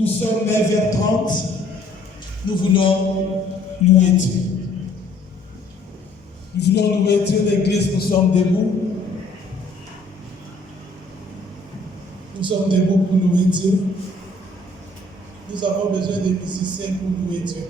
Nous sommes vers 30. Nous voulons louer Dieu. Nous voulons louer Dieu, l'église, nous sommes debout. Nous sommes debout pour louer Dieu. Nous avons besoin des musiciens pour louer Dieu.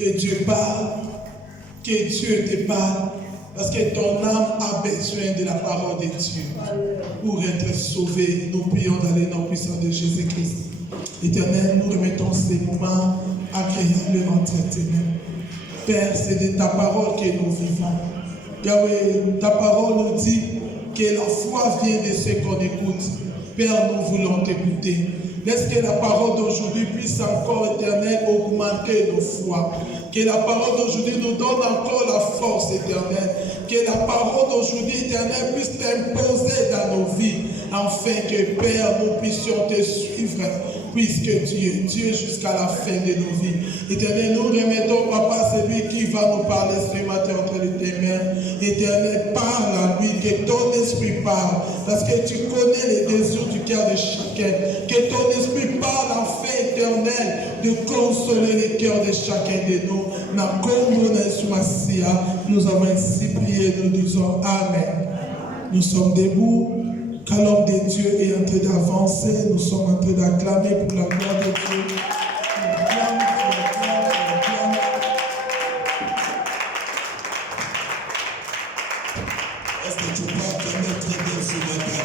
que Dieu parle, que Dieu te parle, parce que ton âme a besoin de la parole de Dieu pour être sauvée. Nous prions dans les noms puissants de Jésus-Christ. Éternel, nous remettons ces moments agréables entre tes mains. Père, c'est de ta parole que nous vivons. Yahweh, ta parole nous dit que la foi vient de ce qu'on écoute. Père, nous voulons t'écouter. Laisse que la parole d'aujourd'hui puisse encore, éternel, augmenter nos foi. Que la parole d'aujourd'hui nous donne encore la force éternelle. Que la parole d'aujourd'hui, éternel, puisse t'imposer dans nos vies. Afin que, Père, nous puissions te suivre. Puisque tu es Dieu jusqu'à la fin de nos vies. Éternel, nous remettons, Papa, celui qui va nous parler ce matin entre tes mains. Éternel, parle à lui, que ton esprit parle. Parce que tu connais les désirs du cœur de chacun. Que ton esprit parle afin, éternel, de consoler les cœurs de chacun de nous. Nous avons ainsi prié, nous disons Amen. Nous sommes debout. Quand l'homme de Dieu est en train d'avancer, nous sommes en train d'acclamer pour la gloire de Dieu. Est-ce que tu peux acclamer très bien ce matin?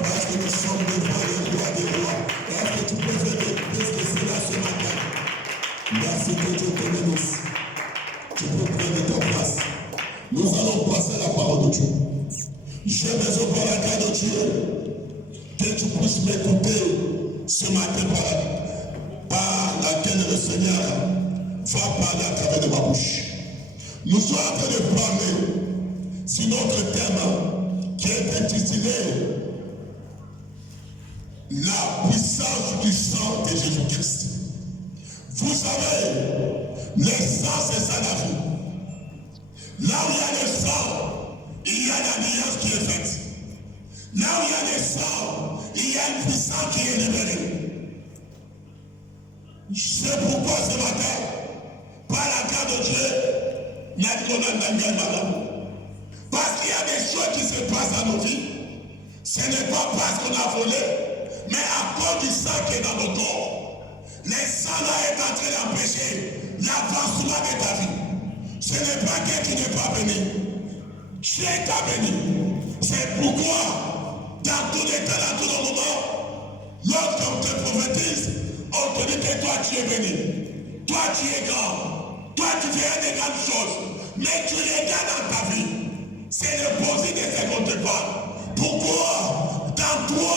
Parce que nous sommes devant le roi des rois. Est-ce que tu peux faire plus que cela ce matin? Merci que Dieu te bénisse. Tu peux prendre ta place. Nous allons passer la parole de Dieu. J'ai besoin par la grâce de Dieu que tu puisses m'écouter ce matin par laquelle le Seigneur va parler à travers de ma bouche. Nous sommes en train de parler sur notre thème qui est intitulé La puissance du sang de Jésus-Christ. Vous savez, le sang c'est ça la vie. Là où il y a le sang, il y a l'alliance qui est faite. Là où il y a le sang, il y a une puissance qui est libérée. C'est pourquoi ce matin, par la grâce de Dieu, parce qu'il y a des choses qui se passent dans nos vies. Ce n'est pas parce qu'on a volé, mais à cause du sang qui est dans nos corps. Le sang là est en train d'empêcher l'avancement de ta vie. Ce n'est pas que tu n'es pas béni. Dieu t'a béni. C'est pourquoi, dans tous les temps, dans tous les moments, lorsqu'on te prophétise, on te dit que toi tu es béni. Toi tu es grand. Toi tu fais des grandes choses. Mais tu regardes dans ta vie. C'est le positif de ce qu'on te parle. Pourquoi? Dans toi,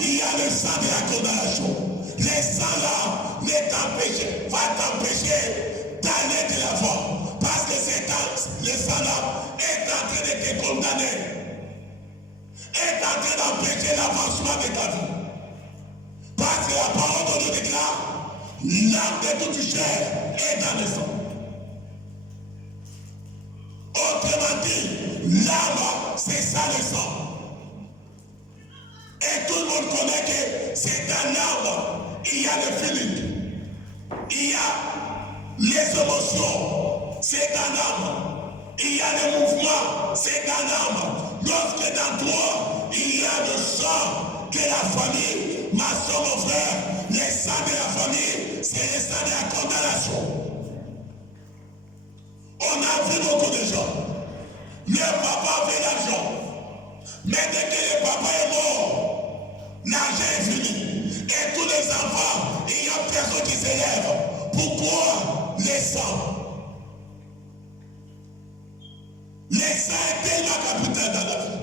il y a le sang de la condamnation. Le sang là va t'empêcher d'aller de l'avant. Parce que le sang là est en train de te condamner, est en train d'empêcher l'avancement de ta vie. Parce que la parole de Dieu déclare, l'âme de toute chair est dans le sang. Autrement dit, l'âme, c'est ça le sang. Et tout le monde connaît que c'est dans l'âme, il y a le feeling, il y a les émotions, c'est dans l'âme. Il y a des mouvements, c'est dans l'âme. Lorsque dans toi, il y a le sang de la famille, ma soeur, mon frère, le sang de la famille, c'est le sang de la condamnation. On a vu beaucoup de gens. Le papa avait l'argent. Mais dès que le papa est mort, l'argent est fini. Et tous les enfants, il n'y a personne qui s'élève. Pourquoi les sangs? Les sangs est tellement capital dans la vie.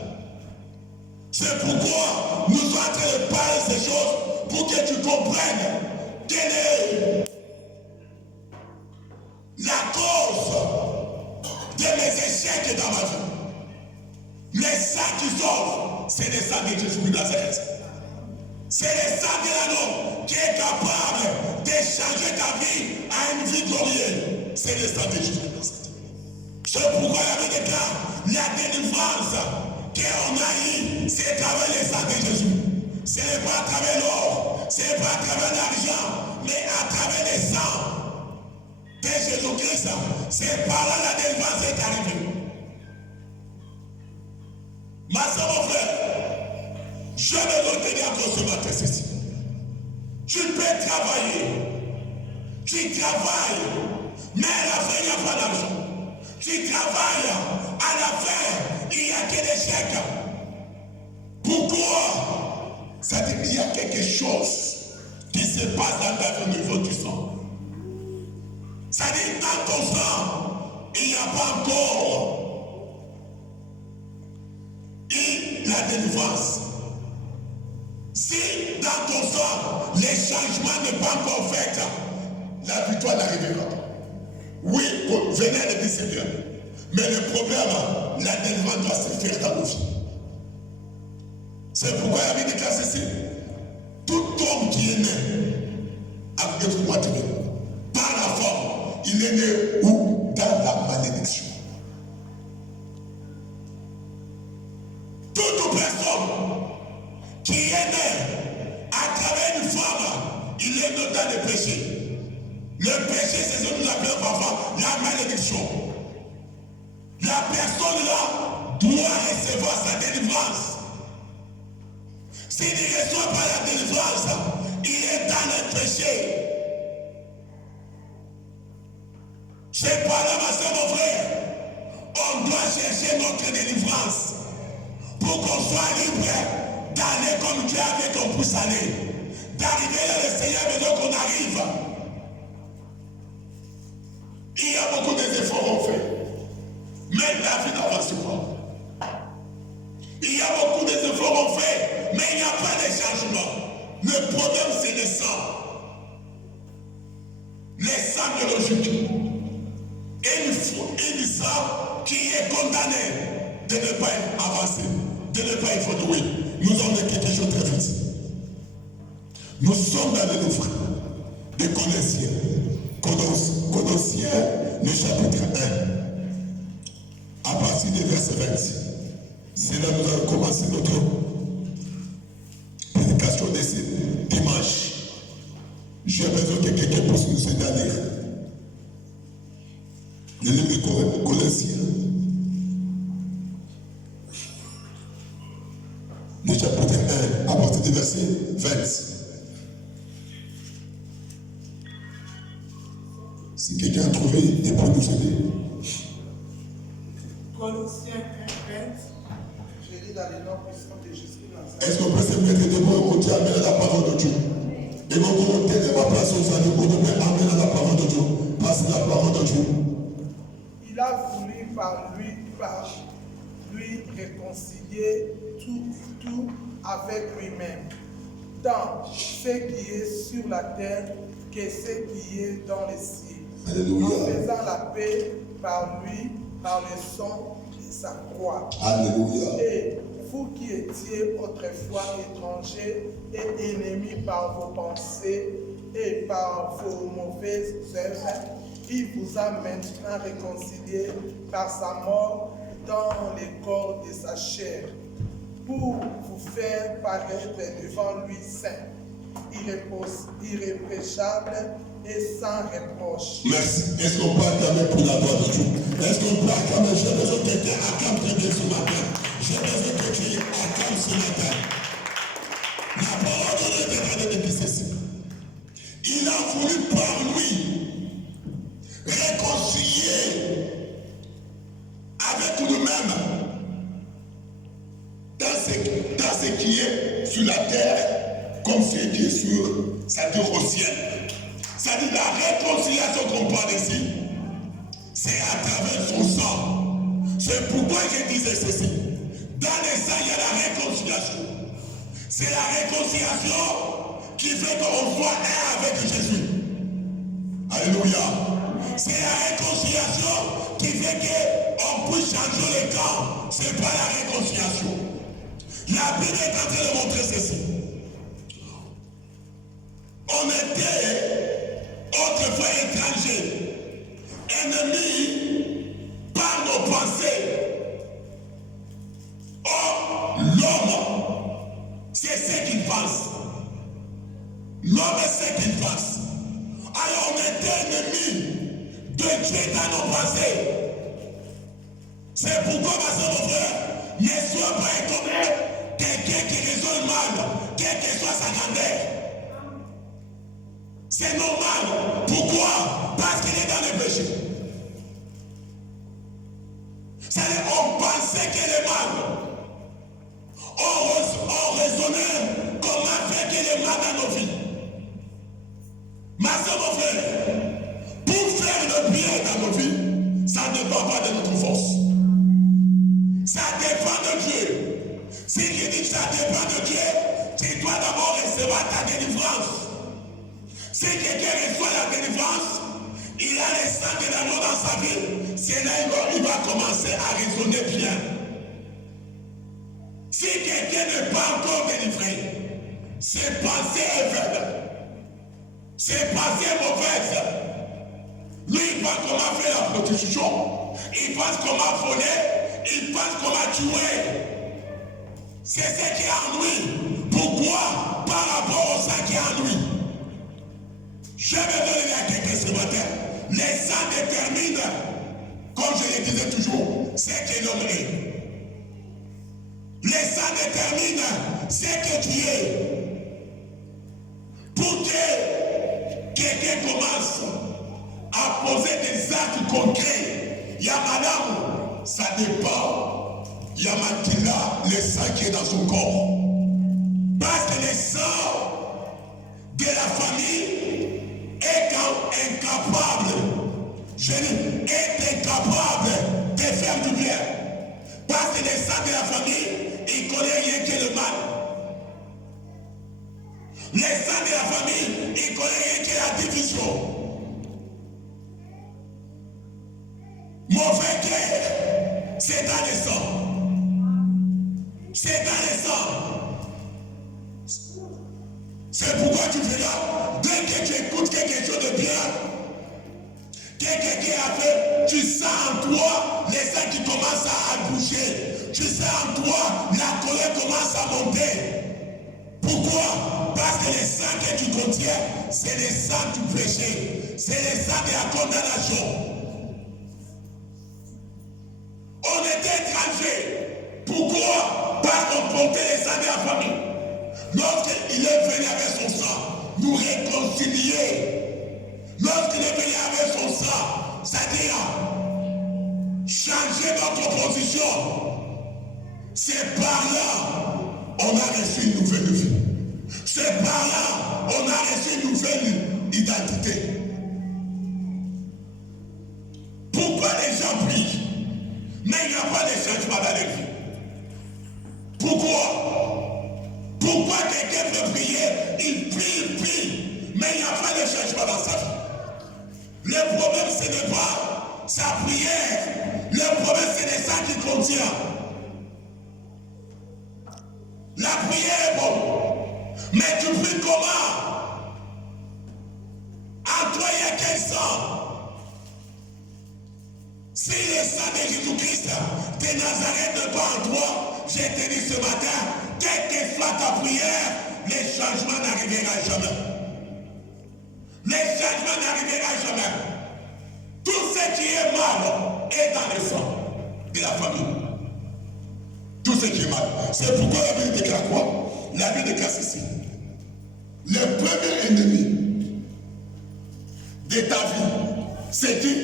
C'est pourquoi nous sommes en train de parler de ces choses pour que tu comprennes quelle est la cause de mes échecs dans ma vie. Les sangs qui sauvent, c'est les sangs de Jésus de Nazareth. C'est le sang de l'agneau qui est capable de changer ta vie à une vie glorieuse. C'est le sang de Jésus de Nazareth. C'est pourquoi il y avait des cas, la délivrance qu'on a eue, c'est à travers le sang de Jésus. Ce n'est pas à travers l'or, ce n'est pas à travers l'argent, mais à travers le sang de Jésus-Christ. C'est par là la délivrance est arrivée. Ma soeur, mon frère, je vais retenir encore ce matin ceci. Tu peux travailler. Tu travailles Mais à la fin, il n'y a pas d'argent. Tu travailles, à la fin, il n'y a que des chèques. Pourquoi? C'est-à-dire qu'il y a quelque chose qui se passe dans ta vie au niveau du sang. C'est-à-dire dans ton sang, il n'y a pas encore la délivrance. Si dans ton sang, les changements ne sont pas encore faits, la victoire n'arrivera pas. Oui, venez le dire Seigneur. Mais le problème, la délivrance doit se faire dans nos vies. C'est pourquoi il y avait des cas ceci. Tout homme qui est né, écoute-moi très bien, par la forme, il est né où? Dans la malédiction. Toute personne qui est née à travers une femme, il est né dans le péché. Le péché, c'est ce que nous appelons parfois la malédiction. La personne là doit recevoir sa délivrance. S'il ne reçoit pas la délivrance, il est dans le péché. C'est pas là, ma soeur, mon frère. On doit chercher notre délivrance pour qu'on soit libre d'aller comme Dieu avait qu'on puisse aller. D'arriver à le Seigneur maintenant qu'on arrive. Il y a beaucoup d'efforts en fait. Mais la vie n'avance pas. Il y a beaucoup d'efforts en fait, mais il n'y a pas de changement. Le problème, c'est le sang. Les sangs biologiques. Et une sang qui est condamné de ne pas avancer, de ne pas évoluer. Nous avons quelque chose de très vite. Nous sommes dans le livre de Colossiens. Colossiens, le chapitre 1, à partir du verset 20. C'est là que nous allons commencer notre prédication de ce dimanche. J'ai besoin que quelqu'un puisse nous aider à lire. Le livre de Colossiens, le chapitre 1, à partir du verset 20. Si quelqu'un a trouvé, il peut nous aider. Colossiens 1, 20. Je lis dans le nom puissant de Jésus. Est-ce qu'on peut se mettre debout et on dit Amen à la parole de Dieu? Et mon volonté de ma place aux amis pour nous mettre Amen à la parole de Dieu. Parce que la parole de Dieu. Il a voulu par lui réconcilier tout avec lui-même, tant ce qui est sur la terre que ce qui est dans les cieux. Alléluia. En faisant la paix par lui, par le sang de sa croix. Alléluia. Et vous qui étiez autrefois étrangers et ennemis par vos pensées et par vos mauvaises œuvres, il vous a maintenant réconciliés par sa mort dans le corps de sa chair, pour vous faire paraître devant lui saint, irréprochable et sans reproche. Merci. Est-ce qu'on peut acclamer pour la gloire de Dieu? Est-ce qu'on peut acclamer? J'ai besoin que quelqu'un acclame très bien ce matin. J'ai besoin que tu acclames ce matin. La parole de Dieu est en train de dire ceci. Il a voulu par lui réconcilier avec nous-mêmes dans ce qui est sur la terre comme ce qui est sur sa terre au ciel. C'est-à-dire la réconciliation qu'on parle ici, c'est à travers son sang. C'est pourquoi je disais ceci. Dans les sangs, il y a la réconciliation. C'est la réconciliation qui fait qu'on soit un avec Jésus. Alléluia. C'est la réconciliation qui fait qu'on puisse changer les camps. Ce n'est pas la réconciliation. La Bible est en train de montrer ceci. On était autrefois étrangers, ennemis par nos pensées. Or, l'homme, c'est ce qu'il pense. L'homme est ce qu'il pense. Alors on était ennemis de Dieu dans nos pensées. C'est pourquoi, ma soeur, mon frère, ne sois pas étonné. Quelqu'un qui raisonne mal, quelle que soit sa grandeur. C'est normal. Pourquoi? Parce qu'il est dans le péché. C'est-à-dire, on pensait qu'elle est mal. On raisonnait comment faire qu'elle est mal dans nos vies. Ma soeur, mon frère, pour faire le bien dans nos vies, ça ne dépend pas de notre force. Ça dépend de Dieu. Si je dis que ça dépend de Dieu, tu dois d'abord recevoir ta délivrance. Si quelqu'un reçoit la délivrance, il a le sang de l'agneau dans sa vie, c'est là qu'il va commencer à raisonner bien. Si quelqu'un n'est pas encore délivré, ses pensées est faible, ses pensées mauvaises, lui il pense comment faire la prostitution, il pense comment voler, il pense comment tuer. C'est ce qui est en lui. Pourquoi? Par rapport au sang qui est en lui. Je vais donner à quelqu'un ce matin. Les sang déterminent, comme je le disais toujours, ce que l'homme est. Les sang déterminent ce que tu es. Pour que quelqu'un commence à poser des actes concrets, il y a madame, ça dépend. Il y a maintenant le sang qui est dans son corps. Parce que le sang de la famille est incapable, est incapable de faire du bien. Parce que le sang de la famille, il ne connaît rien que le mal. Le sang de la famille, il ne connaît rien que la division. Mauvais cœur, c'est dans le sang. C'est dans le sang. C'est pourquoi tu verras, dès que tu écoutes quelque chose de bien, quelqu'un qui a fait, tu sens en toi les sang qui commencent à bouger. Tu sens en toi la colère commence à monter. Pourquoi? Parce que le sang que tu contiens, c'est le sang du péché. C'est le sang de la condamnation. On était étrangers. Pourquoi? Parce qu'on portait les sang de la famille. Lorsqu'il est venu avec son sang, nous réconcilier. Lorsqu'il est venu avec son sang, c'est-à-dire changer notre position, c'est par là on a reçu une nouvelle vie. C'est par là on a reçu une nouvelle identité. Pourquoi les gens prient, mais il n'y a pas de changement dans leur vie? Pourquoi? Pourquoi quelqu'un peut prier, il prie, mais il n'y a pas de changement dans sa vie? Le problème, ce n'est pas sa prière. Le problème, c'est le sang qui contient. La prière est bonne. Mais tu pries comment? En toi, il y a quel sang? Si le sang de Jésus-Christ de Nazareth n'est pas en toi, j'ai te dit ce matin, quelle que soit ta prière, les changements n'arriveront jamais. Les changements n'arriveront jamais. Tout ce qui est mal est dans le sang de la famille. Tout ce qui est mal. C'est pourquoi la Bible déclare quoi? La Bible déclare ceci. Le premier ennemi de ta vie, c'est qui?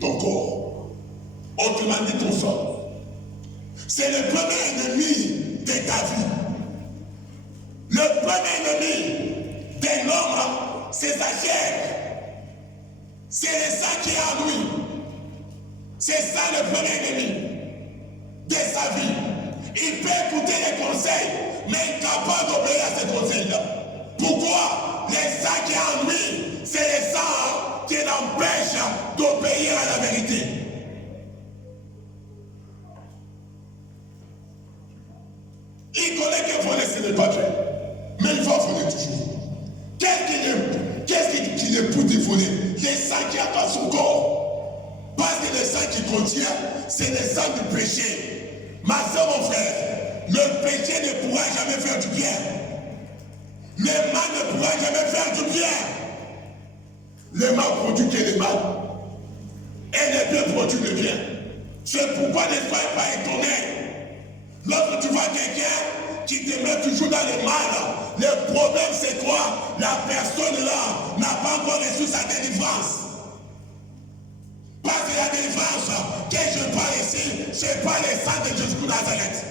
Ton corps. Autrement dit, ton sang. C'est le premier ennemi de ta vie. Le premier ennemi de l'homme, c'est sa chair. C'est le sang qui est en lui. C'est ça le premier ennemi de sa vie. Il peut écouter les conseils, mais incapable d'obéir à ces conseils-là. Pourquoi? Le sang qui est en lui, c'est le sang qui l'empêche d'obéir à la vérité. Il connaît que voler, ce n'est pas Dieu. Mais il va voler toujours. Qu'est-ce qui le pousse de voler? Le sang qui a dans son corps. Parce que le sang qui contient, c'est le sang du péché. Ma soeur, mon frère, le péché ne pourra jamais faire du bien. Le mal ne pourra jamais faire du bien. Le mal produit que le mal. Et le bien produit le bien. C'est pourquoi ne soyez pas étonnés. Lorsque tu vois quelqu'un qui te met toujours dans le mal. Le problème c'est quoi? La personne là n'a pas encore reçu sa délivrance. Parce que la délivrance que je parle ici, c'est pas le sang de Jésus de Nazareth.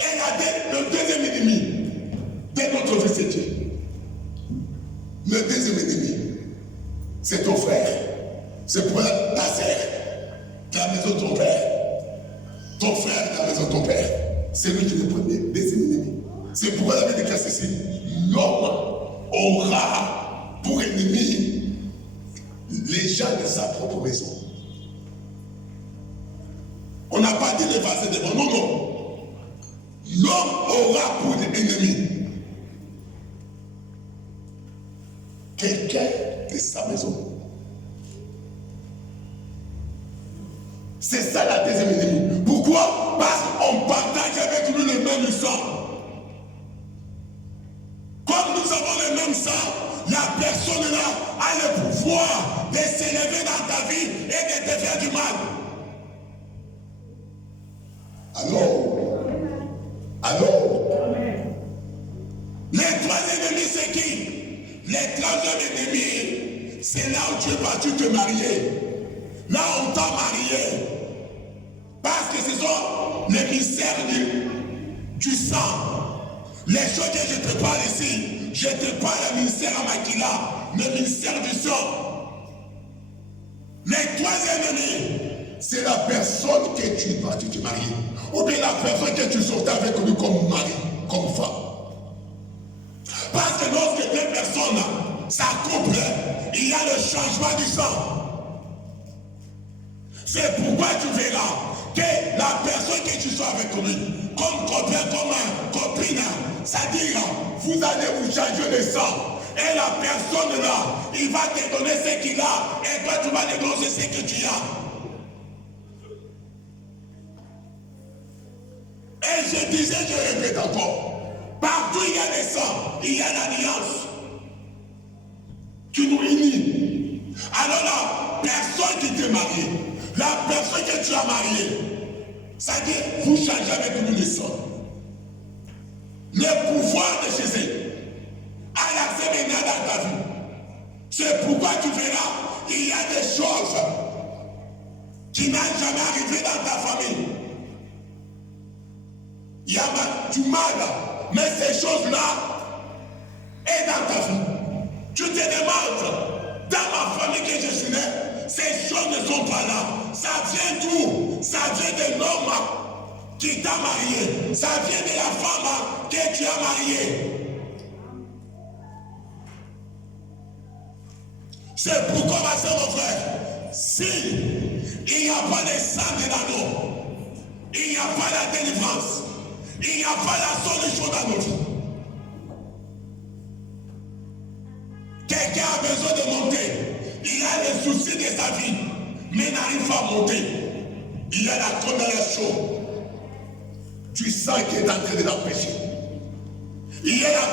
Et le deuxième ennemi de notre vie, c'est Dieu. Le deuxième ennemi, c'est ton frère. C'est pour ta sœur, la maison de ton père. Ton frère, la maison de ton père. C'est lui qui est le premier, deuxième ennemi. C'est pourquoi la Bible déclare ceci. L'homme aura pour ennemi les gens de sa propre maison. On n'a pas dit les vases devant. Non, non. L'homme aura pour ennemi quelqu'un de sa maison. C'est ça la deuxième ennemi. Pourquoi? Parce qu'on partage avec nous le même sang. Comme nous avons le même sang, la personne là a le pouvoir de s'élever dans ta vie et de te faire du mal. Alors, les trois ennemis, c'est qui? Les troisième ennemi, c'est là où tu es parti te marier. Là on t'a marié. Parce que ce sont les mystères du sang. Les choses que je te parle ici, je te parle le ministère à Makila, le ministère du sang. Les trois ennemis, c'est la personne que tu es parti te marier. Ou bien la personne que tu sortais avec lui comme mari, comme femme. Parce que lorsque deux personnes s'accouplent, il y a le changement du sang. C'est pourquoi tu verras que la personne que tu sois avec lui, comme copain, comme copine, c'est-à-dire, vous allez vous changer de sang. Et la personne là, il va te donner ce qu'il a, et toi tu vas dénoncer ce que tu as. Et je disais, je répète encore, partout il y a des sangs, il y a l'alliance qui nous unit. Alors la personne qui t'est mariée, la personne que tu as mariée, c'est-à-dire, vous changez avec nous le sang. Le pouvoir de Jésus a l'accès maintenant dans ta vie. C'est pourquoi tu verras, il y a des choses qui n'ont jamais arrivé dans ta famille. Il y a du mal, mais ces choses-là est dans ta vie. Tu te demandes, dans ma famille que je suis né, ces choses ne sont pas là. Ça vient d'où? Ça vient de l'homme qui t'a marié. Ça vient de la femme que tu as mariée. C'est pourquoi, ma soeur, mon frère, si il n'y a pas de sang de l'anneau, il n'y a pas la délivrance, il n'y a pas la solution dans nos vies. Quelqu'un a besoin de monter. Il a les soucis de sa vie, mais n'arrive pas à monter. Il y a la condamnation du sang qui est en train de l'empêcher. Il y a la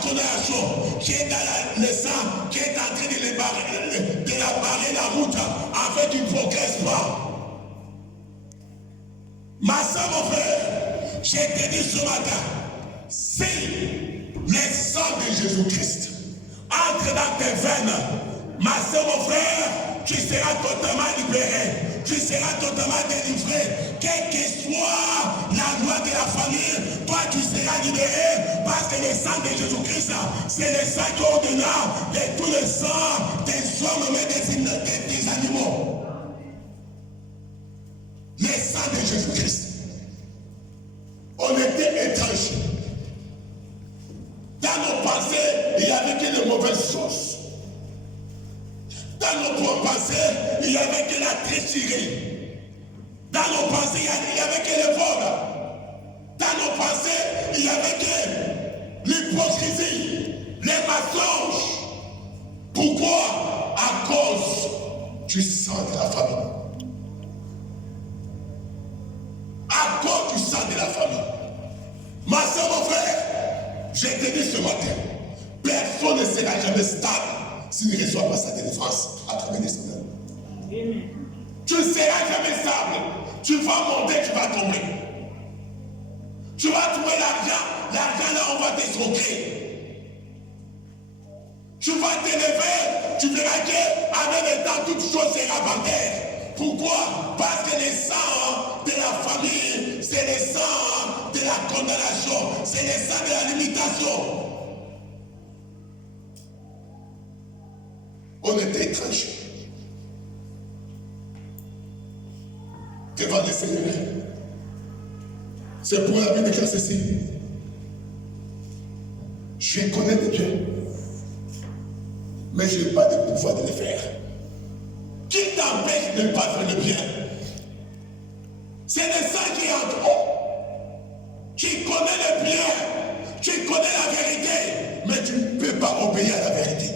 condamnation qui est dans le sang, qui est en train de la barrer la route, afin qu'il ne progresse pas. Ma soeur, mon frère, je te dis ce matin, si le sang de Jésus-Christ entre dans tes veines, ma soeur, mon frère, tu seras totalement libéré. Tu seras totalement délivré. Quelle que soit la loi de la famille, toi tu seras libéré parce que le sang de Jésus-Christ, c'est le sang qui est au-delà de tout le sang des hommes, mais des animaux. Le sang de Jésus-Christ. On était étrangers. Dans nos pensées, il n'y avait que les mauvaises choses. Dans nos pensées, il n'y avait que la tricherie. Dans nos pensées, il n'y avait que les vols. Dans nos pensées, il n'y avait que l'hypocrisie, les mensonges. Pourquoi? À cause du sang de la famille. À cause du sang de la famille. Ma soeur, mon frère, je te dis ce matin, personne ne sera jamais stable s'il ne reçoit pas sa délivrance à travers les Seigneurs. Tu ne seras jamais stable. Tu vas monter, tu vas tomber. Tu vas trouver l'argent là on va t'escroquer. Tu vas t'élever, tu verras qu'avec le temps, toute chose sera par terre. Pourquoi? Parce que les sangs de la famille, c'est les sangs de la condamnation, c'est les sangs de la limitation. On était étrangers devant le Seigneur. C'est pour la vie de classe ici. Je connais de Dieu, mais je n'ai pas de pouvoir de le faire. Qui t'empêche de ne pas faire le bien? C'est le sang qui est en toi. Tu connais le bien, tu connais la vérité, mais tu ne peux pas obéir à la vérité.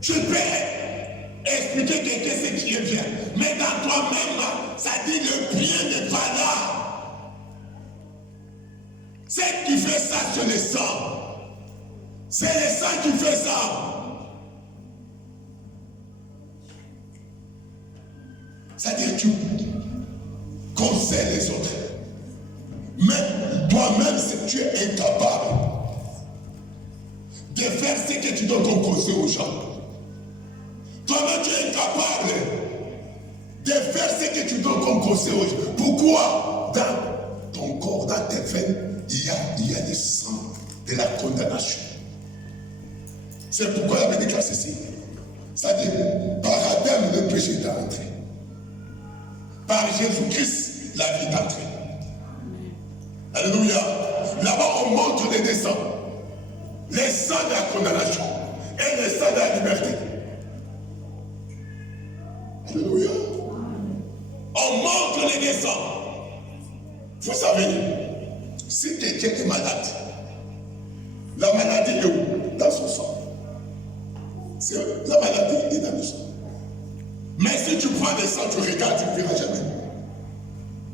Tu peux expliquer quelqu'un ce qui est bien, mais dans toi-même, ça dit le bien n'est pas là. C'est qui fait ça, c'est le sang. C'est le sang qui fait ça. C'est-à-dire que tu conseilles les autres. Mais toi-même, tu es incapable de faire ce que tu dois comme conseil aux gens. Toi-même, tu es incapable de faire ce que tu dois comme conseil aux gens. Pourquoi? Dans ton corps, dans tes veines, il y a le sang de la condamnation. C'est pourquoi la Bible déclare ceci. C'est-à-dire, par Adam, le péché est entré. Par Jésus-Christ, la vie est entrée. Alléluia. Là-bas, on montre les deux sangs. Les sangs de la condamnation et les sangs de la liberté. Alléluia. On montre les deux sangs. Vous savez, si quelqu'un est malade, la maladie est où? Dans son sang. La maladie est dans le sang. Mais si tu prends le sang, tu regardes, tu ne verras jamais.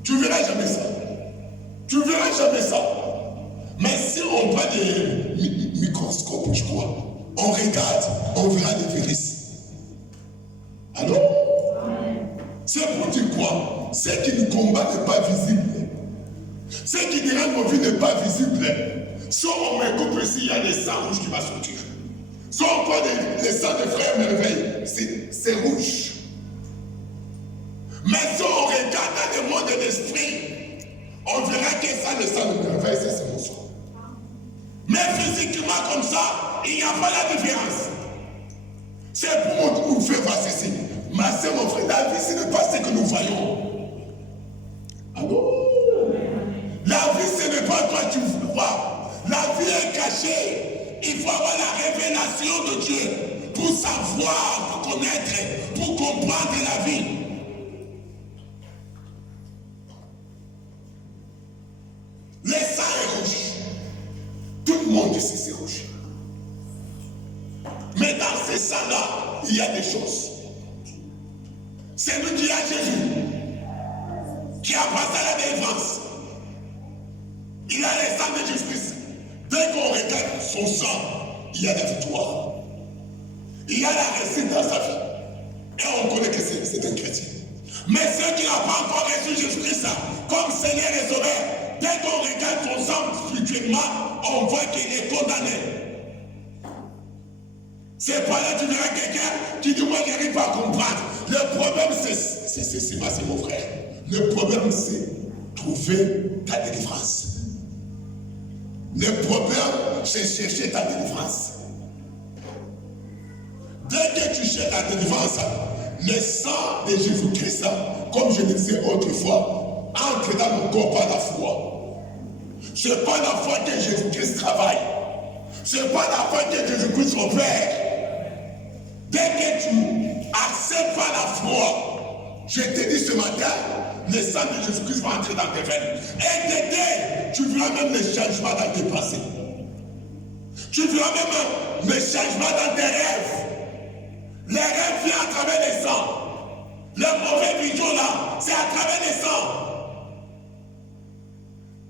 Tu ne verras jamais ça. Tu ne verras jamais ça. Mais si on prend des microscopes, je crois, on regarde, on verra des virus. Alors, c'est pour dire quoi? Ce qui nous combat n'est pas visible. Ce qui nous rend nos vies n'est pas visible. Si on me coupe ici, il y a des sangs rouges qui vont sortir. Si on prend les sangs de frères merveilles, c'est rouge. Mais si on regarde dans le monde de l'esprit, on verra que ça, le sang de merveille, c'est mon sang. Mais physiquement comme ça, il n'y a pas la différence. C'est pour nous faire voir ceci. Ma soeur, mon frère, la vie, ce n'est pas ce que nous voyons. Ah bon? La vie, ce n'est pas toi qui vois. La vie est cachée. Il faut avoir la révélation de Dieu pour savoir, pour connaître, pour comprendre la vie. Le sang est rouge. Tout le monde ici, c'est rouge. Mais dans ce sang-là, il y a des choses. C'est nous qui a Jésus, qui a passé la délivrance. Il a le sang de Jésus-Christ. Dès qu'on regarde son sang, il y a la victoire. Il y a la réussite dans sa vie. Et on connaît que c'est un chrétien. Mais ceux qui n'ont pas encore reçu Jésus-Christ comme Seigneur et Sauveur, dès qu'on regarde son sang spirituellement, on voit qu'il est condamné. C'est pas là que tu verras quelqu'un qui dit moi j'arrive pas à comprendre. Le problème c'est mon frère. Le problème c'est trouver ta délivrance. Le problème c'est chercher ta délivrance. Dès que tu cherches ta délivrance, le sang de Jésus-Christ, comme je le disais autrefois, entre dans mon corps par la foi. C'est pas la foi que Jésus-Christ travaille. C'est pas la foi que Jésus-Christ opère. Dès que tu acceptes par la foi, je te dis ce matin, le sang de Jésus-Christ va entrer dans tes veines. Et t'aider, tu verras même les changements dans tes pensées. Tu verras même les changements dans tes rêves. Les rêves viennent à travers les sangs. Le mauvais vision là, c'est à travers les sangs.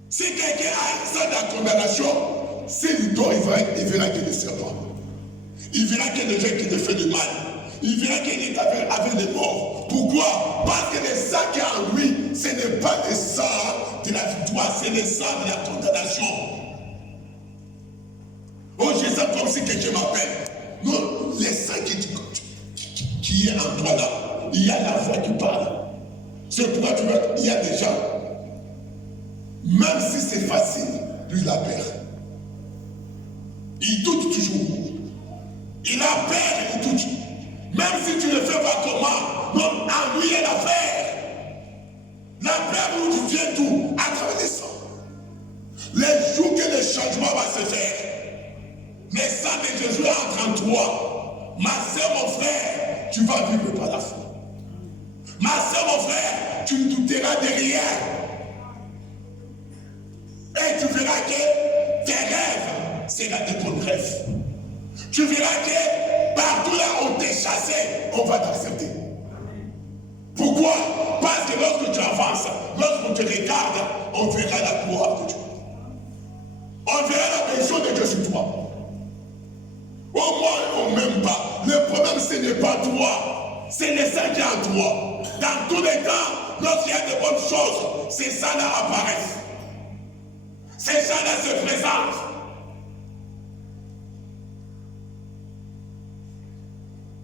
Si quelqu'un a un sang de la condamnation, s'il dort, il verra que le serpent. Il verra que le gens qui te fait du mal. il verra qu'il est avec les morts. Pourquoi? Parce que le sang qui est en lui, ce n'est pas le sang de la victoire, c'est le sang de la condamnation. Oh, je sens comme si quelqu'un m'appelle. Non, le sang qui est en toi là, il y a la voix qui parle. C'est pourquoi tu vois, il y a des gens, même si c'est facile, lui il a peur. Il doute toujours. Il a peur, il doute. Même si tu ne fais pas comment, non, en lui il y a l'affaire. La peur où tu viens d'où? À travers les sangs. Les jours que le changement va se faire, le sang de Jésus entre en toi. Ma soeur, mon frère, tu vas vivre par la foi. Ma soeur, mon frère, tu ne douteras de rien. Et tu verras que tes rêves seront de ton rêve. Tu verras que partout là où on t'est chassé, on va t'accepter. Pourquoi? Parce que lorsque tu avances, lorsqu'on te regarde, on verra la gloire de Dieu. On verra la vision de Dieu sur toi. Au moins, on ne m'aime pas. Le problème, ce n'est pas toi. C'est le sang qui est en toi. Dans tous les temps, lorsqu'il y a de bonnes choses, ces sangs-là apparaissent. Ces gens-là se présentent.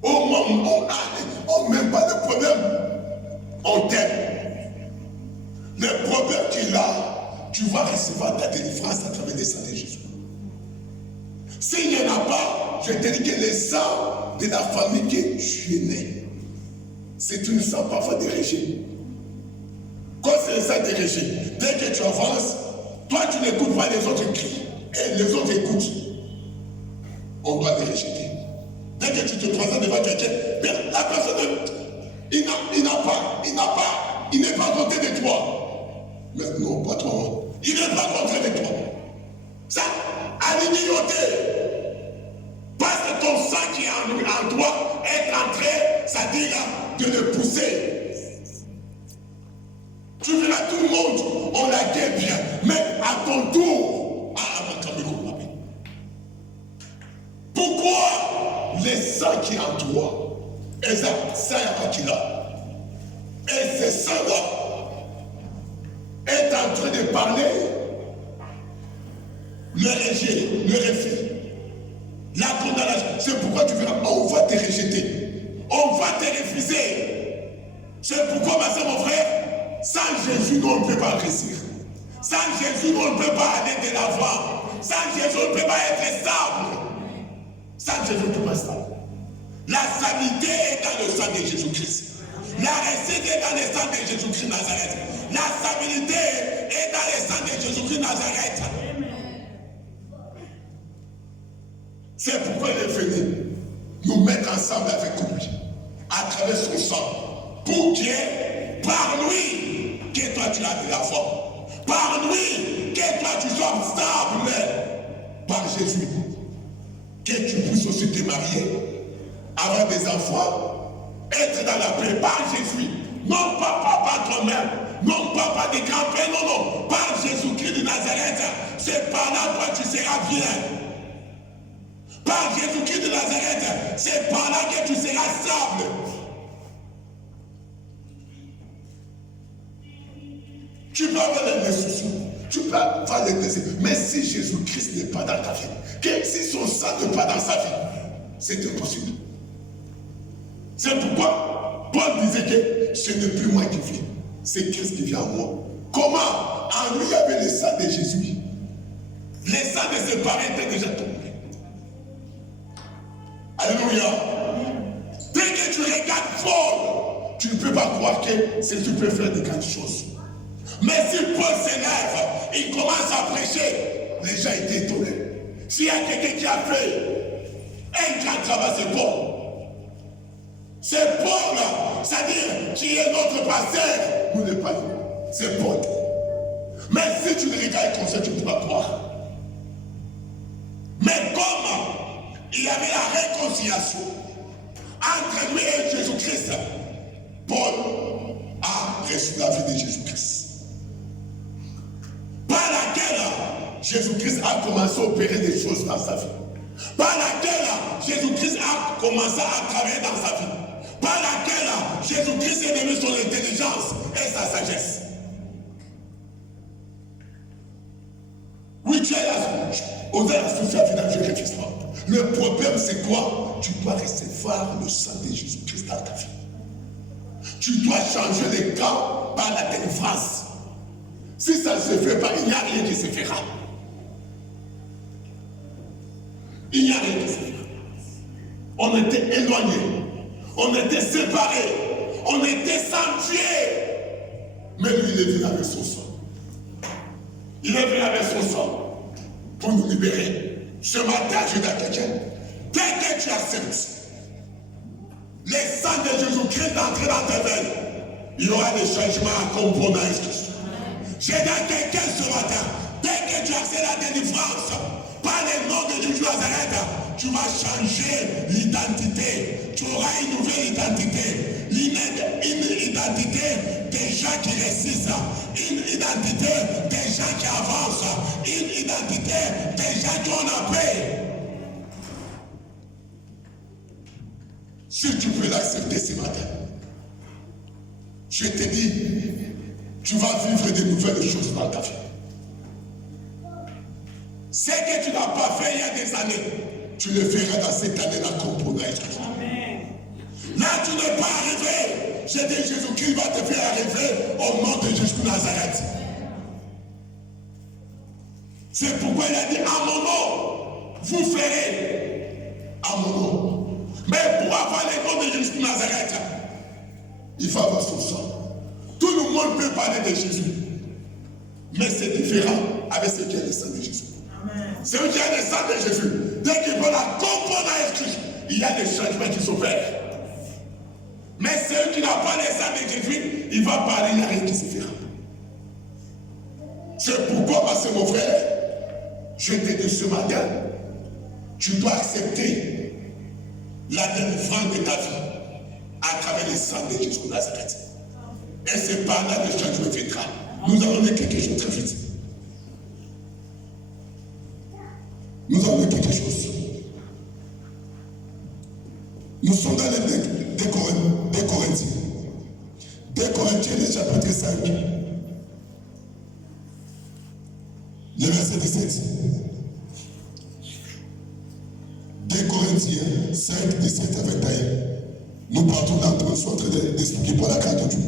Au moment où on n'aime pas le problème, on t'aime. Le problème qu'il a, tu vas recevoir ta délivrance à travers les sangs de Jésus. S'il n'y en a pas, je te dis que le sang de la famille que tu es né, c'est une sang parfois de rejet. Quand c'est le sang de rejet, dès que tu avances, toi tu n'écoutes pas les autres cris, et les autres écoutent. On doit te rejeter. Dès que tu te présentes devant quelqu'un, la personne, il n'est pas content de toi. Mais non, pas toi. Il n'est pas content de toi. Ça, à l'ignorer. Parce que ton sang qui est en toi est en train, c'est-à-dire de le pousser. Tu verras tout le monde, on la guette bien. Mais à ton tour, pourquoi le sang qui est en toi, et ça qui là, et ce sang-là est en train de parler le rejet, le refus, la condamnation. C'est pourquoi tu verras, on va te rejeter, on va te refuser. C'est pourquoi, ma soeur, mon frère, sans Jésus, nous, on ne peut pas réussir. Sans Jésus, nous, on ne peut pas aller de l'avant. Sans Jésus, on ne peut pas être stable. Sans Jésus, on ne peut pas être stable. La stabilité est dans le sang de Jésus-Christ. La réussite est dans le sang de Jésus-Christ Nazareth. La stabilité est dans le sang de Jésus-Christ Nazareth. C'est pourquoi il est venu nous mettre ensemble avec lui, à travers son sang, pour que, par lui, que toi tu as de la foi, par lui, que toi tu sois stable, par Jésus, que tu puisses aussi te marier, avoir des enfants, être dans la paix, par Jésus, non pas par toi-même, non pas par des grands-pères, non, par Jésus-Christ de Nazareth, c'est par là toi tu seras bien. Par Jésus-Christ de Nazareth, c'est par là que tu seras stable. Tu peux avoir des soucis, tu peux avoir des désirs, mais si Jésus-Christ n'est pas dans ta vie, que si son sang n'est pas dans sa vie, c'est impossible. C'est pourquoi Paul disait que ce n'est plus moi qui vis, c'est Christ qui vit en moi. Comment? En lui, il y avait le sang de Jésus. Le sang de ses parents était déjà tombé. Alléluia. Dès que tu regardes Paul, tu ne peux pas croire que tu peux faire de grandes choses. Mais si Paul s'élève, il commence à prêcher, les gens étaient étonnés. S'il y a quelqu'un qui a fait un grand travail, c'est Paul. C'est Paul, c'est-à-dire qui est notre pasteur. Nous ne pas nous. C'est Paul. Mais si tu le regardes comme ça, tu ne peux pas croire. Mais comme il y avait la réconciliation entre lui et Jésus-Christ, Paul a reçu la vie de Jésus-Christ. Par laquelle Jésus-Christ a commencé à opérer des choses dans sa vie. Par laquelle Jésus-Christ a commencé à travailler dans sa vie, par laquelle Jésus-Christ est devenu son intelligence et sa sagesse. Oui, tu es là, osez la souffrir finalement, je ne réfléchis pas. Le problème, c'est quoi? Tu dois recevoir le sang de Jésus-Christ dans ta vie. Tu dois changer les camps par la délivrance. Si ça ne se fait pas, il n'y a rien qui se fera. Il n'y a rien qui se fera. On était éloignés, on était séparés, on était sans Dieu. Mais lui, il est venu avec son sang. Il est venu avec son sang pour nous libérer. Ce matin, je dis à quelqu'un, dès que tu acceptes les sangs de Jésus-Christ d'entrer dans ta veine, il y aura des changements à comprendre dans Jésus. J'ai dit à quelqu'un ce matin, dès que tu acceptes la délivrance, par le nom de Jésus Nazareth, tu vas changer l'identité. Tu auras une nouvelle identité. Une identité des gens qui réussissent. Une identité des gens qui avancent. Une identité des gens qui ont la paix. Si tu peux l'accepter ce matin, je te dis, tu vas vivre de nouvelles choses dans ta vie. Ce que tu n'as pas fait il y a des années, tu le feras dans cette année-là comme pour Jésus. Là, tu n'es pas arrivé. J'ai dit, Jésus-Christ va te faire arriver au nom de Jésus de Nazareth. C'est pourquoi il a dit, à mon nom, vous ferez à mon nom. Mais pour avoir le nom de Jésus de Nazareth, il faut avoir son sang. Tout le monde peut parler de Jésus. Mais c'est différent avec ce qui est le sang de Jésus. C'est eux qui ont le sang de Jésus. Dès qu'ils veulent la comprendre avec Christ, il y a des changements qui s'opèrent. Mais c'est eux qui n'ont pas le sang de Jésus, il va parler, il n'y a rien qui se fera. C'est pourquoi, parce que mon frère, je te dis ce matin, tu dois accepter la délivrance de ta vie à travers le sang de Jésus de Nazareth. Et c'est par là que le changement viendra. Nous allons dire quelque chose très vite. Nous avons quelque chose. Nous sommes dans les 2 Corinthiens. 2 Corinthiens, le chapitre 5. Le verset 17. 2 Corinthiens 5, 17 à 21. Nous partons d'entre nous, sommes en train d'expliquer pour la carte de Dieu.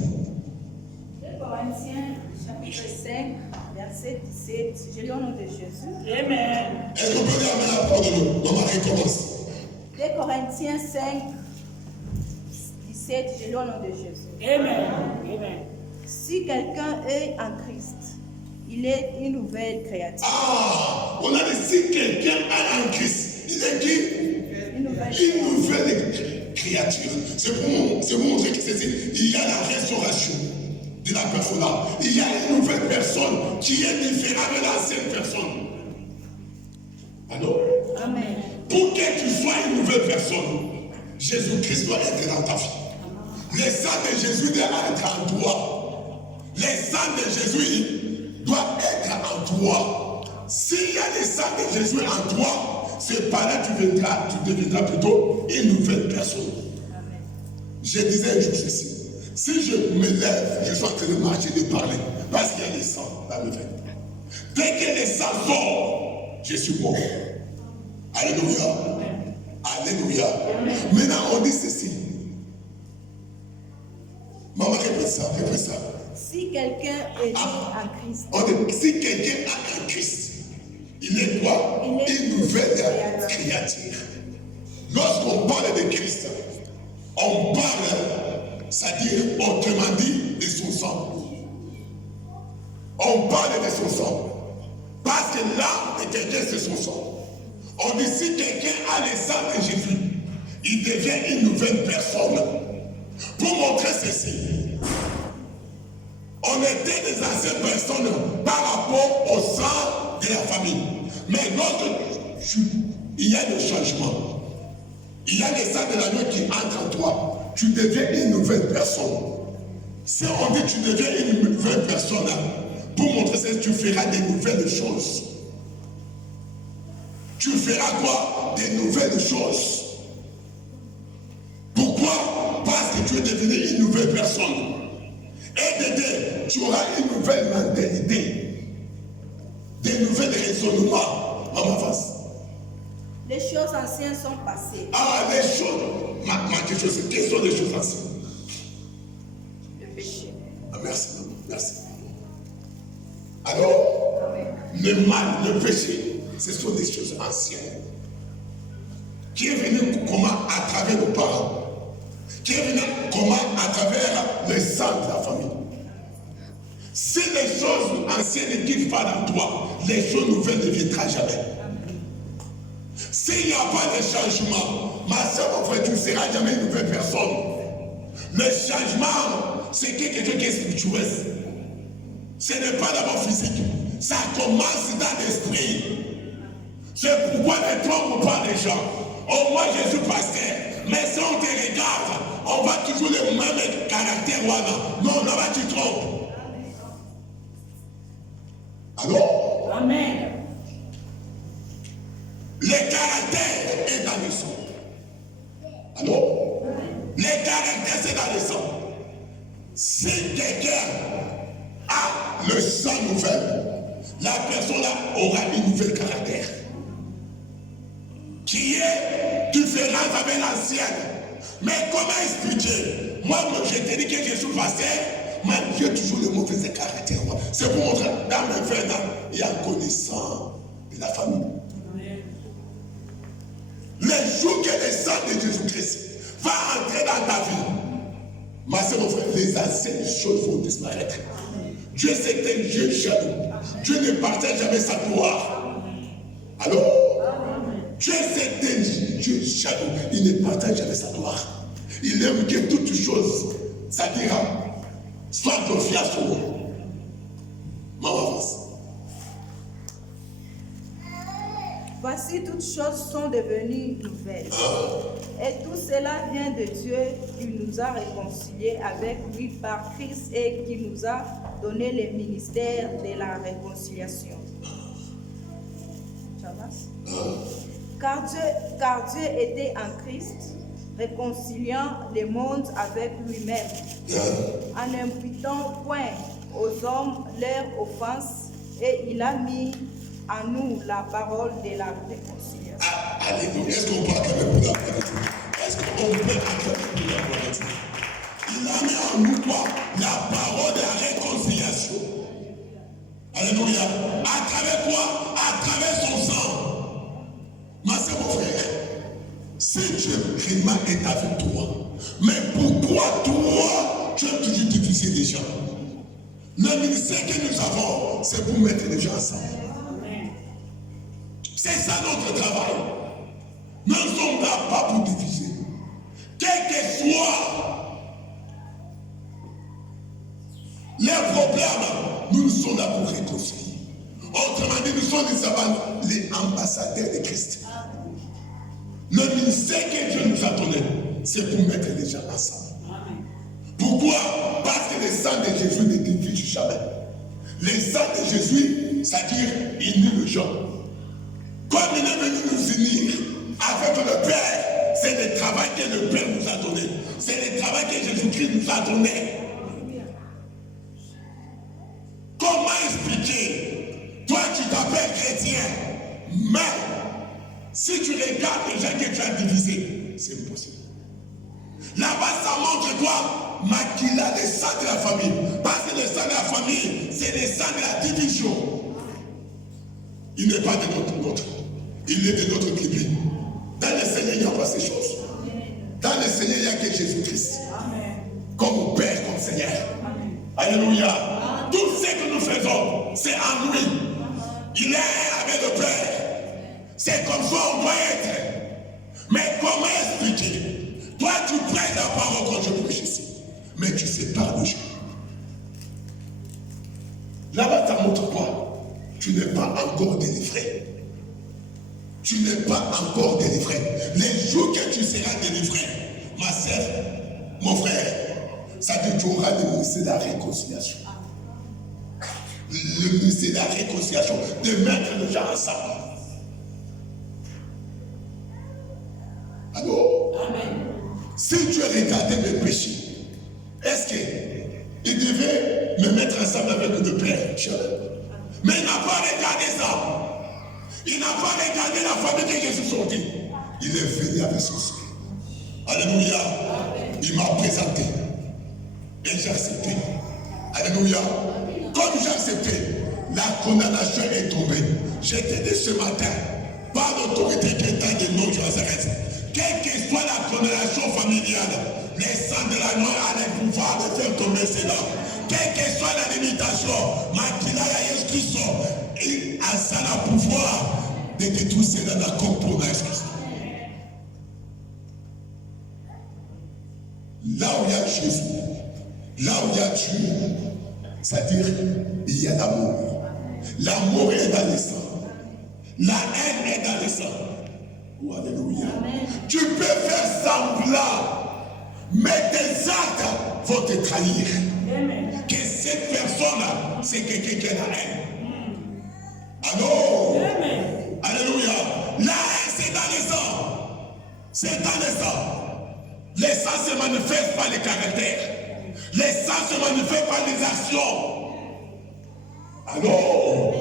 2 Corinthiens, chapitre 5, verset 17. Je lis au nom de Jésus. Amen. Est-ce qu'on peut dire amen à la parole de Dieu? Maman recommence. 2 Corinthiens 5, 17. Je lis au nom de Jésus. Amen. Amen. Si quelqu'un est en Christ, il est une nouvelle créature. Ah, on a dit si quelqu'un est en Christ, il est qui? Une nouvelle Une nouvelle créature. C'est pour montrer que il y a la restauration de la personne là. Il y a une nouvelle personne qui est différente de l'ancienne personne. Alors, Amen. pour que tu sois une nouvelle personne, Jésus-Christ doit être dans ta vie. Le sang de Jésus doit être en toi. Le sang de Jésus doit être en toi. S'il y a le sang de Jésus en toi, c'est par là que tu deviendras plutôt une nouvelle personne. Amen. Je disais un jour ceci. Si je me lève, je suis en train de marcher, de parler, parce qu'il y a le sang dans le ventre. Dès que le sang sort, je suis mort. Alléluia. Alléluia. Maintenant, on dit ceci. Maman, répète ça, répète ça. Si quelqu'un est né en Christ, On dit, si quelqu'un a un Christ, il est quoi? Il est Une nouvelle créature. Lorsqu'on parle de Christ, on parle, c'est-à-dire, autrement dit, de son sang. On parle de son sang. Parce que l'âme de quelqu'un, c'est son sang. On dit, si quelqu'un a le sang de Jésus, il devient une nouvelle personne. Pour montrer ceci, on était des anciennes personnes par rapport au sang de la famille. Mais lorsque il y a des changements, il y a le sang de l'agneau qui entre en toi, tu deviens une nouvelle personne. Si on dit que tu deviens une nouvelle personne, pour montrer ça, tu feras des nouvelles choses. Tu feras quoi? Des nouvelles choses. tu es devenu une nouvelle personne. Et Dédé, tu auras une nouvelle mentalité, des nouvelles raisonnements. Maman, avance. Les choses anciennes sont passées. Ah, les choses. Ma question, c'est quelles sont les choses anciennes? Le péché. Ah, merci, maman. Merci. Alors, le mal, le péché, ce sont des choses anciennes. Qui est venu comment? À travers nos parents. Qui est venu comment? À travers le sang de la famille. Si les choses anciennes ne quittent pas dans toi, les choses nouvelles ne viendront jamais. S'il n'y a pas de changement, ma soeur, mon frère, tu ne seras jamais une nouvelle personne. Le changement, c'est quelque chose qui est spirituel. Ce n'est pas d'abord physique. Ça commence dans l'esprit. C'est pourquoi ne trompe pas les gens. Oh, moi je suis pasteur. Mais si on te regarde, on va toujours le même caractère. Non, là-bas tu trompes. Alors? Amen. Le caractère est dans le sang. Alors? Le caractère c'est dans le sang. Si quelqu'un a le sang nouvel, la personne-là aura une nouvelle caractère. Qui est différente avec l'ancienne. Mais comment expliquer? Moi, je te dis que je suis pasteur, mais j'ai toujours le mauvais caractère. C'est pour montrer, dans mes veines, il y a un connaissant de la famille. Le jour que le sang de Jésus-Christ va entrer dans ta vie, ma soeur, mon frère, les anciennes choses vont disparaître. Dieu c'est un Dieu jaloux. Dieu ne partage jamais sa gloire. Alors, Dieu c'est un Dieu jaloux. Il ne partage jamais sa gloire. Il aime que toutes choses, ça dira, soient confiées sur moi. Maman avance. Voici toutes choses sont devenues nouvelles. Et tout cela vient de Dieu qui nous a réconciliés avec lui par Christ et qui nous a donné le ministère de la réconciliation. Car Dieu était en Christ, réconciliant le monde avec lui-même, en n'imputant point aux hommes leurs offenses, et il a mis à nous la parole de la réconciliation. Ah, alléluia. Est-ce qu'on peut acclamer pour la gloire de Dieu? Est-ce qu'on peut acclamer pour la gloire de Dieu? Il a mis en nous quoi? La parole de la réconciliation. Alléluia. À travers quoi? À travers son sang. Ma soeur, mon frère, si Dieu réellement est avec toi, mais pourquoi toi, tu es toujours divisé des gens? Le ministère que nous avons, c'est pour mettre les gens ensemble. C'est ça notre travail. Nous ne sommes là pas pour diviser. Quel que soit les problèmes, nous sommes là pour réconcilier. Autrement dit, nous sommes les ambassadeurs de Christ. Le ministère que Dieu nous a donné, c'est pour mettre les gens ensemble. Pourquoi? Parce que le sang de Jésus ne divise jamais. Le sang de Jésus, c'est-à-dire, il unit les gens. Comme il est venu nous unir avec le Père, c'est le travail que le Père nous a donné. C'est le travail que Jésus-Christ nous a donné. Comment expliquer? Toi, tu t'appelles chrétien, mais si tu regardes les gens que tu as divisés, c'est impossible. Là-bas, ça montre quoi? Makila, le sang de la famille. Parce que le sang de la famille, c'est le sang de la division. Il n'est pas de notre. Il est de notre tribu. Dans le Seigneur, il n'y a pas ces choses. Dans le Seigneur, il n'y a que Jésus-Christ. Comme Père, comme Seigneur. Alléluia. Tout ce que nous faisons, c'est en lui. Il est avec le Père. C'est comme ça on doit être. Mais comment expliquer? Toi, tu prêches la parole quand je prêche ici. Mais tu sépares le jeu. Là-bas, ça montre quoi? Tu n'es pas encore délivré. Tu n'es pas encore délivré. Les jours que tu seras délivré, ma sœur, mon frère, ça te jouera le ministère de la réconciliation. Le ministère de la réconciliation, de mettre les gens ensemble. Alors, Si Dieu regardait mes péchés, est-ce qu'il devait me mettre ensemble avec le Père? Mais il n'a pas regardé ça. Il n'a pas regardé la famille que Jésus sorti. Il est venu avec son sang. Alléluia. Il m'a présenté. Et j'ai accepté. Alléluia. Comme j'ai accepté, la condamnation est tombée. J'ai dit ce matin, par l'autorité qui est dans le nom de Nazareth, quelle que soit la condamnation familiale, les sangs de la noix a le pouvoir de faire tomber cela. Quelle que soit la limitation, Makila Yesu Christ, il a ça le pouvoir de détruire cela dans la compte Jésus Christ. Là où il y a Jésus, là où il y a Dieu, c'est-à-dire il y a l'amour. L'amour est dans le sang. La haine est dans le sang. Oh, alléluia. Amen. Tu peux faire semblant, mais tes actes vont te trahir. Amen. Que cette personne, c'est quelqu'un qui a la haine. Allô? Amen. Alléluia. La haine, c'est dans le sang. C'est dans le sang. Les sangs se manifestent par les caractères. Les sangs se manifestent par les actions. Alors,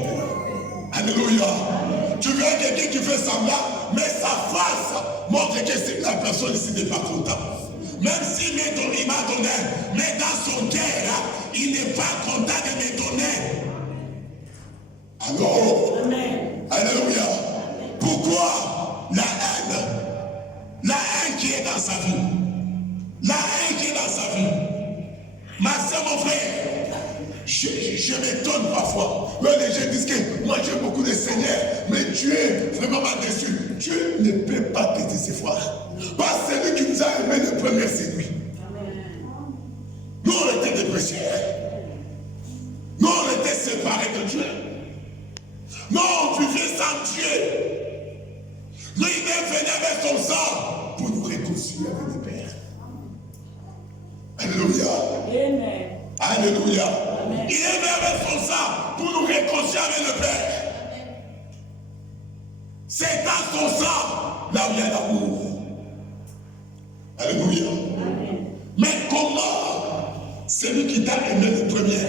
alléluia. Tu vois quelqu'un qui fait semblant, mais sa face montre que la personne ici n'est pas contente. Même s'il m'a donné, mais dans son cœur, il n'est pas content de me donner. Alors, alléluia. Pourquoi la haine? La haine qui est dans sa vie. La haine qui est dans sa vie. Ma soeur, mon frère, je m'étonne parfois. Les gens disent que moi j'ai beaucoup de Seigneur, mais Dieu est vraiment mal déçu. Dieu ne peut pas te décevoir. Parce que celui qui nous a aimé le premier, c'est lui. Nous on était des pécheurs. Nous on était séparés de Dieu. Nous on vivait sans Dieu. Nous il est venu avec son sang pour nous réconcilier avec le Père. Alléluia. Amen. Alléluia. Amen. Il est venu avec son sang pour nous réconcilier avec le Père. C'est dans son sang là où il y a l'amour. Alléluia. Amen. Mais comment celui qui t'a aimé le premier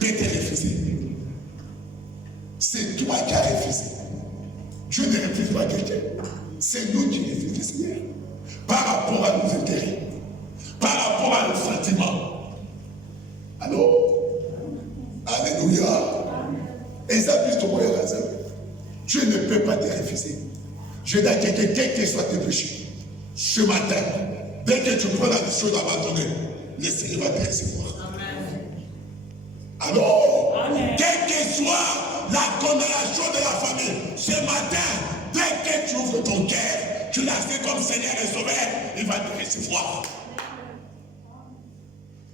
peut te refuser? C'est toi qui as refusé. Dieu ne refuse pas quelqu'un. C'est nous qui refusons, Seigneur. Par rapport à nos intérêts. Par rapport à nos sentiments. Alors, alléluia. Et ça puisse tomber à la Dieu ne peut pas te refuser. Je dis à quelqu'un, quel que soit tes péchés, ce matin, dès que tu prends la décision d'abandonner, le Seigneur va te recevoir. Amen. Alors, amen. Quelle que soit la condamnation de la famille, ce matin, dès que tu ouvres ton cœur, tu l'acceptes comme Seigneur et Sauveur, il va te recevoir.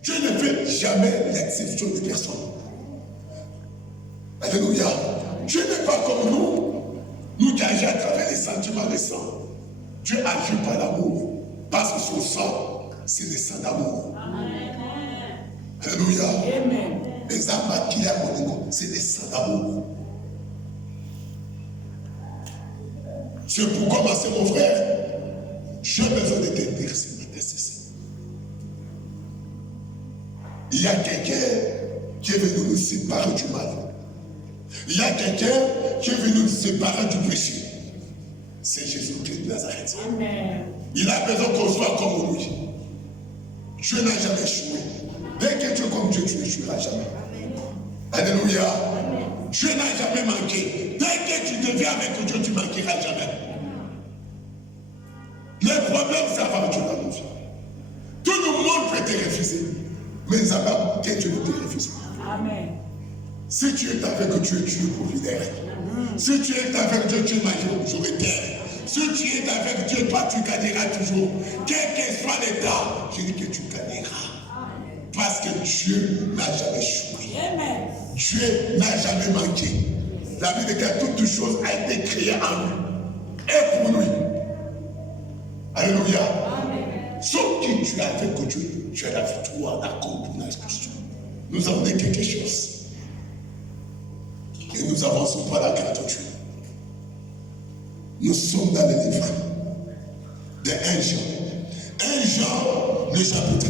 Dieu ne fait jamais l'exception de personne. Alléluia. Dieu n'est pas comme nous qui agissons à travers les sentiments récents. Dieu agit par l'amour, parce que son sang, c'est le sang d'amour. Alléluia. Amen. Les âmes qu'il a connu, c'est le sang d'amour. C'est pourquoi, ma soeur, mon frère, j'ai besoin de te dire ce matin ceci. Il y a quelqu'un qui est venu nous séparer du mal. Il y a quelqu'un qui est venu nous séparer du péché. C'est Jésus-Christ de Nazareth. Amen. Il a besoin qu'on soit comme lui. Dieu n'a jamais échoué. Dès que tu es comme Dieu, tu n'échoueras jamais. Amen. Alléluia. Amen. Dieu n'a jamais manqué. Dès que tu deviens avec Dieu, tu ne manqueras jamais. Le problème, c'est avoir Dieu dans nos vies. Tout le monde peut te refuser. Mais il s'appelle que Dieu ne te refuse pas. Amen. Si tu es avec Dieu, tu es populaire. Si tu es avec Dieu, tu es majoritaire. Si tu es avec Dieu, toi tu gagneras toujours. Quel que soit l'état, je dis que tu gagneras. Parce que Dieu n'a jamais échoué. Dieu n'a jamais manqué. La Bible dit que toute chose a été créée en lui. Et pour lui. Alléluia. Amen. Sauf que tu es avec Dieu, tu as la victoire, la communauté. Nous avons dit quelque chose. Et nous avançons par la grâce de Dieu. Nous sommes dans le livre des C'est 1 Jean. 1 Jean, le chapitre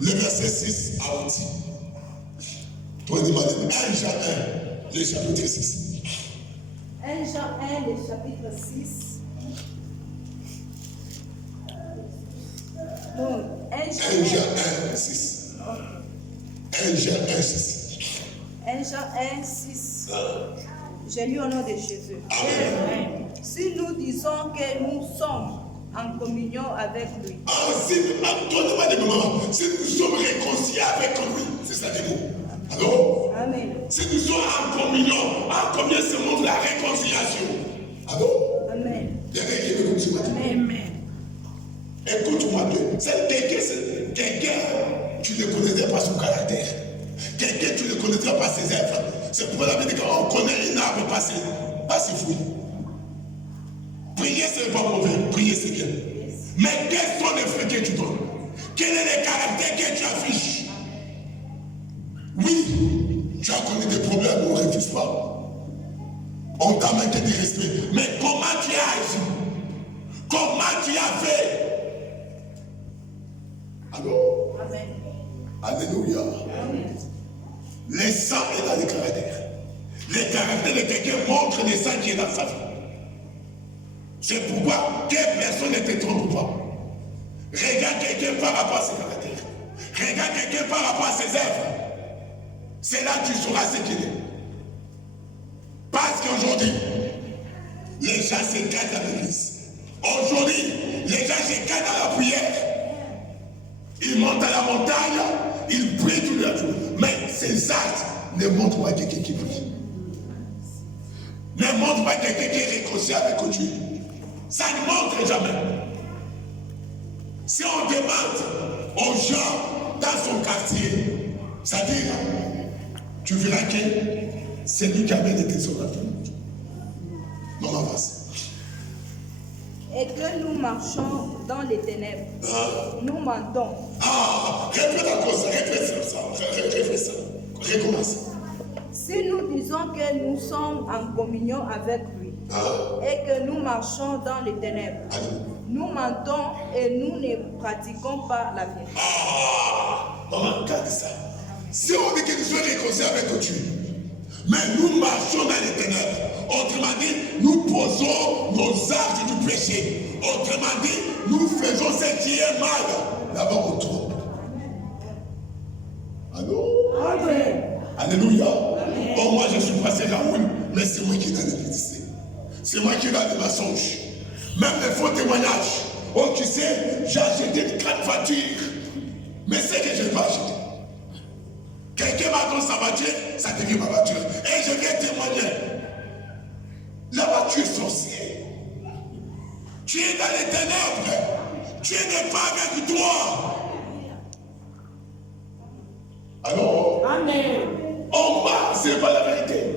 1, le verset 6 à 8. Toi, dis-moi, 1 Jean 1, le chapitre 6. 1 Jean 1, le chapitre 6. Non, 1 Jean 1 Jean 1, 6. 1 Jean 1, 6. 1 Jean 1, 6. J'ai lu au nom de Jésus. Amen. Si nous disons que nous sommes en communion avec lui. Si nous sommes réconciliés avec lui, c'est ça le mot. Alors, Amen. si nous sommes en communion se montre la réconciliation. Alors, Amen. Amen. Écoute-moi bien. C'est quelqu'un, tu ne connaissais pas son caractère. Quelqu'un, tu ne connaîtras pas ses œuvres. C'est pour la vie qu'on connaît une arbre pas ses fruits. Prier, ce n'est pas mauvais. Prier, c'est bien. Mais quels sont les fruits que tu donnes? Quel est le caractère que tu affiches? Oui, tu as connu des problèmes, on ne refuse pas. On t'a manqué de respect. Mais comment tu as agi? Comment tu as fait? Alors, Amen. Alléluia. Amen. Le sang est dans le caractère. Le caractère de quelqu'un montre le sang qui est dans sa vie. C'est pourquoi quelle personne ne te trompe pas. Regarde quelqu'un par rapport à ses caractères. Regarde quelqu'un par rapport à ses œuvres. C'est là que tu sauras ce qu'il est. Parce qu'aujourd'hui, les gens se cachent dans l'église. Aujourd'hui, les gens se cachent dans la prière. Ils montent à la montagne, ils prient tous les jours. Mais ces actes ne montrent pas quelqu'un qui prie. Ne montrent pas quelqu'un qui est réconcilié avec Dieu. Ça ne montre jamais. Si on demande aux gens dans son quartier, c'est-à-dire, tu verras que c'est lui qui amène les trésors à la vie. Non, avance. Et que nous marchons dans les ténèbres. Nous mentons. Répète encore ça, répète ça. Recommence. Si nous disons que nous sommes en communion avec lui et que nous marchons dans les ténèbres, nous mentons et nous ne pratiquons pas la vérité. Maman, regarde ça. Si on dit que nous sommes réconciliés avec Dieu, mais nous marchons dans les ténèbres, autrement dit, nous posons nos actes du péché. Autrement dit, nous faisons ce qui est mal. Là-bas, on trompe. Allô? Amen. Alléluia. Oh, moi, je suis passé Raoul, mais c'est moi qui ai dans l'église. C'est moi qui ai dans les mensonges. Même les faux témoignages. Oh, tu sais, j'ai acheté une grande voiture. Mais c'est que je n'ai pas acheté. Quelqu'un m'a donné sa voiture, ça devient ma voiture. Et je viens témoigner. La voiture sorcière. Tu es dans les ténèbres. Tu n'es pas avec toi. Alors, Amen. on marche, c'est pas la vérité.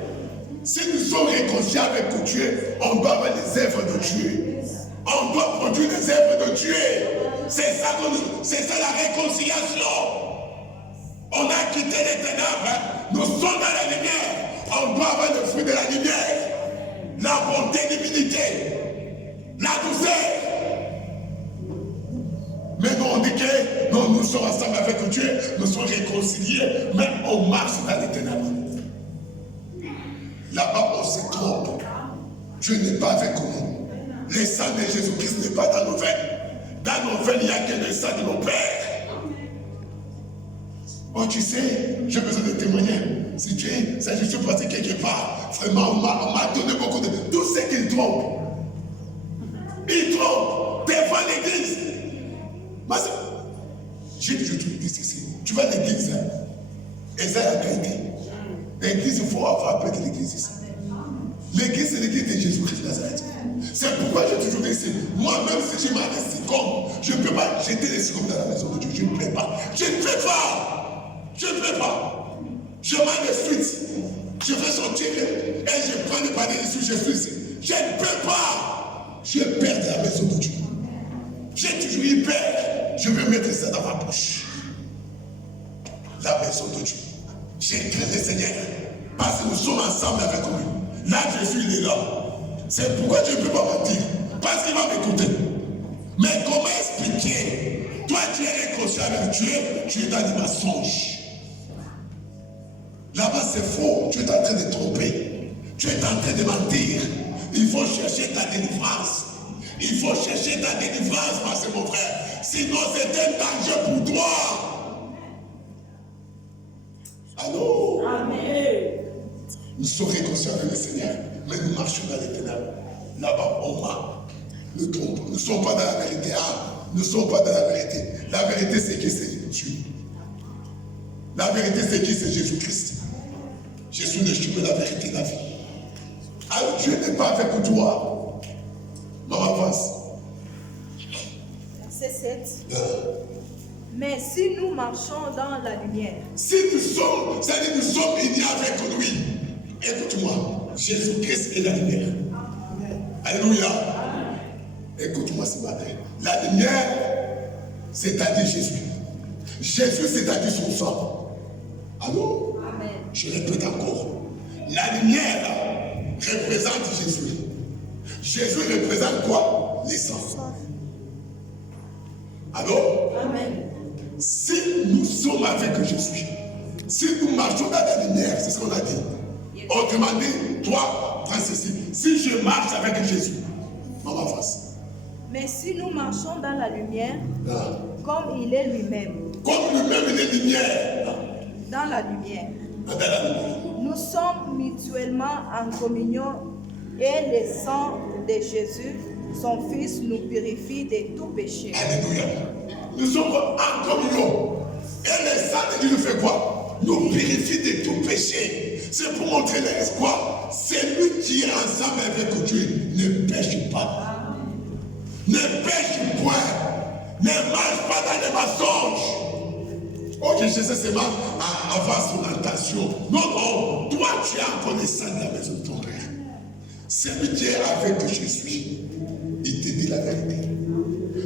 Si nous sommes réconciliés avec Dieu, on doit avoir les œuvres de Dieu. On doit produire les œuvres de Dieu. C'est ça la réconciliation. On a quitté les ténèbres. Nous sommes dans la lumière. On doit avoir le fruit de la lumière. La bonté, l'humilité, la douceur. Mais nous on dit que nous sommes ensemble avec Dieu, nous sommes réconciliés, mais on marche dans les ténèbres. Là-bas, on se trompe. Dieu n'est pas avec nous. Le sang de Jésus-Christ n'est pas dans nos veines. Dans nos veines, il n'y a que le sang de nos pères. Oh, tu sais, j'ai besoin de témoigner. Si tu es, ça, je suis parti quelque part. Vraiment, on m'a donné beaucoup de... Tout ce qu'ils trompent. Ils trompent devant l'église. J'ai toujours dit ceci. Tu vas à l'église, et ça la qualité. L'église, il faut avoir peur de l'église ici. L'église, c'est l'église de Jésus-Christ de Nazareth. C'est pourquoi j'ai toujours dit ceci. Moi-même, si j'ai mal des sycomes, je ne peux pas jeter les sycomes dans la maison de Dieu. Je ne plais pas. Je ne plais pas. Je ne plais pas. Je mange des suites. Je fais sortir et je prends le panier dessus, je suis ici. Je ne peux pas. Je perds de la maison de Dieu. J'ai toujours eu peur. Je vais mettre ça dans ma bouche. La maison de Dieu. J'ai craint le Seigneur. Parce que nous sommes ensemble avec lui. Là, Jésus, il est là. C'est pourquoi je ne peux pas mentir. Parce qu'il va m'écouter. Mais comment expliquer? Toi, tu es réconcilié avec Dieu, tu es dans des mensonges. Là-bas, c'est faux. Tu es en train de tromper. Tu es en train de mentir. Il faut chercher ta délivrance. Il faut chercher ta délivrance, parce que mon frère. Sinon, c'est un danger pour toi. Allô? Amen. Nous sommes réconciliés avec le Seigneur, mais nous marchons dans les ténèbres. Là-bas, on ment. Nous trompons. Nous ne sommes pas dans la vérité. Nous ne sommes pas dans la vérité. La vérité, c'est qui? C'est Dieu. La vérité, c'est qui? C'est Jésus-Christ. Je suis le chemin, la vérité, la vie. Alors Dieu n'est pas avec toi. Non, avance. Verset 7. Mais si nous marchons dans la lumière. Si nous sommes, c'est-à-dire nous sommes unis avec lui. Écoute-moi, Jésus-Christ est la lumière. Alléluia. Écoute-moi ce matin. La lumière, c'est-à-dire Jésus. Jésus, c'est-à-dire son sang. Allô? Amen. Je répète encore. La lumière représente Jésus. Jésus représente quoi? L'essence. Allô? Amen. Si nous sommes avec Jésus, si nous marchons dans la lumière, c'est ce qu'on a dit. Autrement dit, toi, prends ceci. Si je marche avec Jésus, on va face. Mais si nous marchons dans la lumière, comme il est lui-même. Comme lui-même il est lumière. Dans la lumière. Dans la lumière. Nous sommes mutuellement en communion et le sang de Jésus, son Fils, nous purifie de tout péché. Alléluia. Nous sommes en communion. Et le sang de Dieu nous fait quoi? Nous purifie de tout péché. C'est pour montrer l'espoir. C'est lui qui est ensemble avec Dieu. Ne pêche pas. Ne pêche point. Ne marche pas dans les mensonges. Ok, je sais seulement avoir son intention. Non, non. Toi, tu es en connaissance de la maison de ton Père. Celui qui est avec Jésus, il te dit la vérité.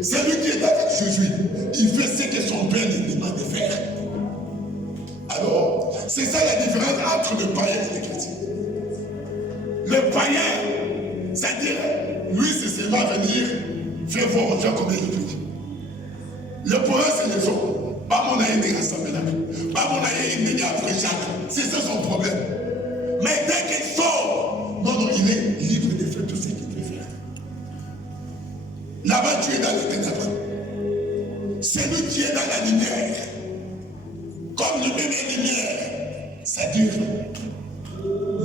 Celui qui est avec Jésus, il fait ce que son Père lui demande de faire. Alors, c'est ça la différence entre le païen et le chrétien. Le païen, c'est-à-dire, lui, c'est seulement venir faire voir aux gens comment il prie. Le problème, c'est les autres. Pas mon aïe n'est rassemblé là. Pas mon aïe n'est après Jacques. C'est ça son problème. Mais dès qu'il sort, non, il est libre de faire tout ce qu'il peut faire. Là-bas, tu es dans les ténèbres. C'est lui qui est dans la lumière. Comme lui-même est lumière. C'est-à-dire,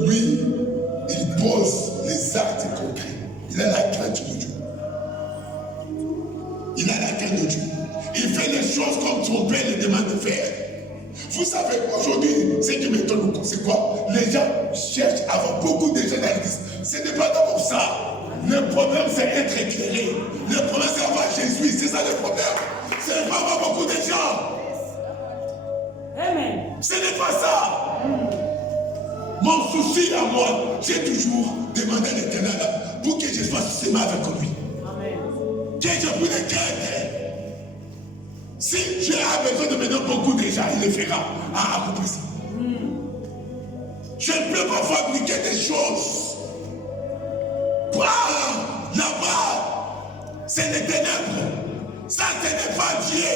lui, il pose les actes concrets. Il a la crainte de Dieu. Il a la crainte de Dieu. Il fait les choses comme son Père le demande de faire. Vous savez, aujourd'hui, ce qui m'étonne beaucoup, c'est quoi? Les gens cherchent à avoir beaucoup de gens dans l'église. Ce n'est pas d'abord ça. Le problème, c'est être éclairé. Le problème, c'est avoir Jésus. C'est ça le problème. C'est pas avoir beaucoup de gens. Amen. Ce n'est pas ça. Mon souci à moi, j'ai toujours demandé à l'Éternel pour que je sois seulement avec lui. Amen. Que je puisse craindre. Si Dieu a besoin de me donner beaucoup de gens, il le fera à accomplir ça. Je ne peux pas fabriquer des choses. Là-bas, c'est les ténèbres. Ça, ce n'est pas Dieu.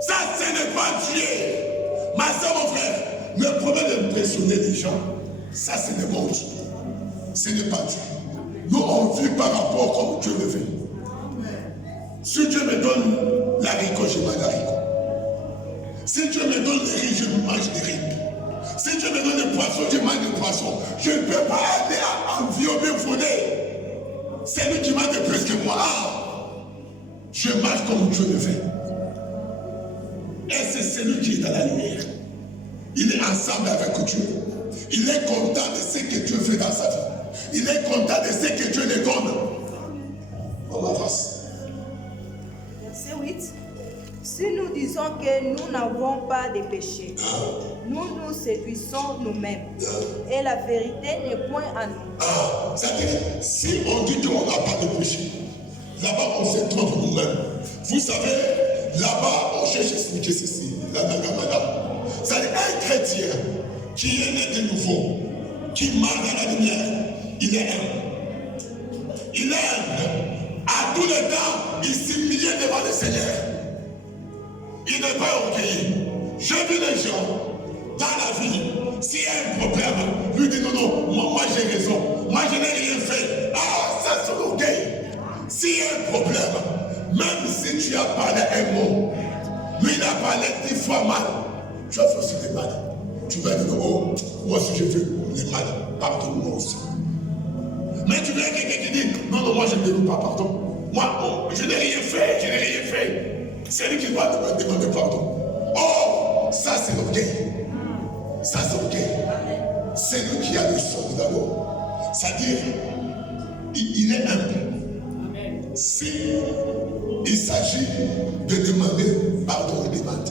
Ça, ce n'est pas Dieu. Ma soeur, mon frère, le problème d'impressionner les gens, ça, c'est le monde. Ce n'est pas Dieu. Nous, on vit par rapport comme Dieu le veut. Si Dieu me donne l'haricot, je mange l'haricot. Si Dieu me donne les riz, je mange les riz. Si Dieu me donne des poissons, je mange des poissons. Je ne peux pas aller en violer, voler. C'est lui qui mange de plus que moi. Je marche comme Dieu le fait. Et c'est celui qui est dans la lumière. Il est ensemble avec Dieu. Il est content de ce que Dieu fait dans sa vie. Il est content de ce que Dieu lui donne. On avance. Verset 8. Si nous disons que nous n'avons pas de péché, nous nous séduisons nous-mêmes. Et la vérité n'est point en nous. C'est-à-dire, si on dit qu'on n'a pas de péché, là-bas on se trompe nous-mêmes. Vous savez, là-bas on cherche à expliquer ceci. C'est-à-dire, un chrétien qui est né de nouveau, qui marche dans la lumière, il est humble. Il est humble. À À tout le temps, il s'humiliait devant le Seigneur. Il n'est pas orgueilleux. J'ai vu les gens dans la vie, s'il y a un problème, lui dit non, non, moi j'ai raison. Moi je n'ai rien fait. Ah, ça c'est l'orgueil. S'il y a un problème, même si tu as parlé un mot, lui il a parlé 10 fois mal, tu as fait aussi des mal. Tu vas dire, oh, moi aussi j'ai fait des mal, pardonne-moi aussi. Mais tu verras quelqu'un qui dit, non, non, moi je ne demande pas pardon. Moi, je n'ai rien fait, je n'ai rien fait. C'est lui qui doit demander pardon. Oh, ça c'est l'orgueil. Ça c'est l'orgueil. C'est lui qui a le son d'abord. C'est-à-dire, il est humble. Si il s'agit de demander pardon, il demande.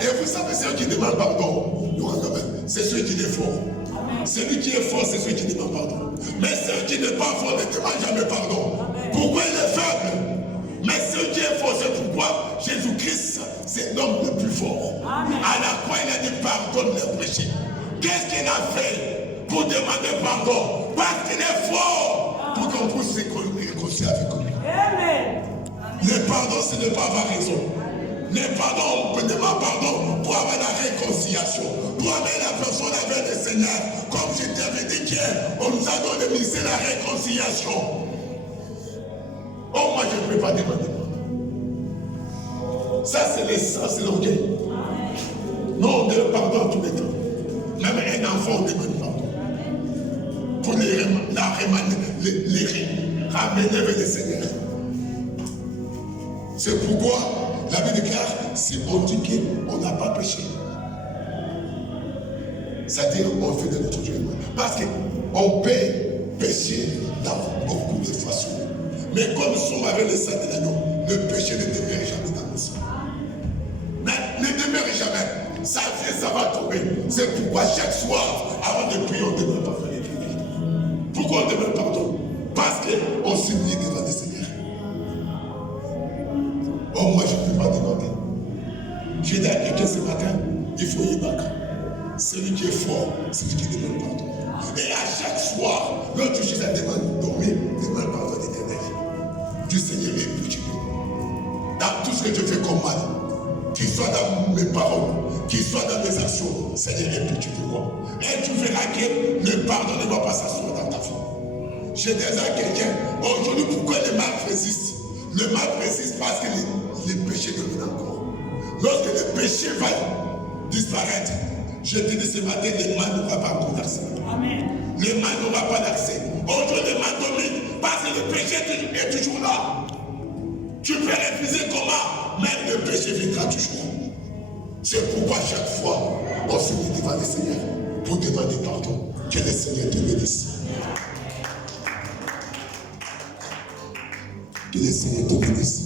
Et vous savez, c'est celui qui demande pardon, c'est celui qui est fort. Celui qui est fort, c'est celui qui demande pardon. Mais celui qui n'est pas fort ne demande jamais pardon. Pourquoi il est faible? Mais celui qui est fort, c'est pourquoi Jésus-Christ, c'est l'homme le plus fort. À la croix, il a dit pardonne les péchés. Qu'est-ce qu'il a fait pour demander pardon? Parce qu'il est fort pour qu'on puisse se réconcilier avec lui. Le pardon, ce n'est pas avoir raison. Le pardon, on peut demander pardon pour avoir la réconciliation, pour amener la personne avec le Seigneur. Comme je t'avais dit qu'hier, on nous a donné le ministère de la réconciliation. Oh, moi je ne peux pas demander pardon. Ça, c'est l'essence, c'est l'orgueil. Non, on demande pardon à tous les temps. Même un enfant, on demande pardon. Pour les ramener vers le Seigneur. C'est pourquoi la Bible déclare, si on dit qu'on n'a pas péché, c'est-à-dire on fait de notre jugement. Parce qu'on peut pécher dans beaucoup de façons. Mais comme nous sommes avec le sang de l'agneau, le péché ne demeure jamais dans nos sangs. Ne demeure jamais. Ça vient, ça va tomber. C'est pourquoi chaque soir, avant de prier, on demande pardon. Pourquoi on demande pardon? Parce qu'on s'humilie devant le Seigneur. Oh, moi, je ne peux pas demander. J'ai dit à quelqu'un ce matin, il faut y battre. Celui qui est fort, c'est celui qui demande pardon. Et à chaque soir, l'autre chose à demander, dormir, demande pardon d'éternel. Du Seigneur est pitié. Dans tout ce que je fais comme mal, qu'il soit dans mes paroles, qu'il soit dans mes actions, Seigneur est pitié de moi. Et tu verras que le pardon ne va pas s'asseoir dans ta vie. Je disais à quelqu'un, aujourd'hui, pourquoi le mal résiste? Le mal résiste parce que les péchés deviennent encore. Lorsque le péché va disparaître, je te dis ce matin, le mal n'aura pas encore d'accès. Le mal n'aura pas d'accès. Aujourd'hui, le mal domine parce que le péché est toujours là. Tu peux refuser comment? Même le péché viendra toujours. C'est pourquoi chaque fois, on se met devant le Seigneur pour demander pardon. Que le Seigneur te bénisse. Que le Seigneur te bénisse.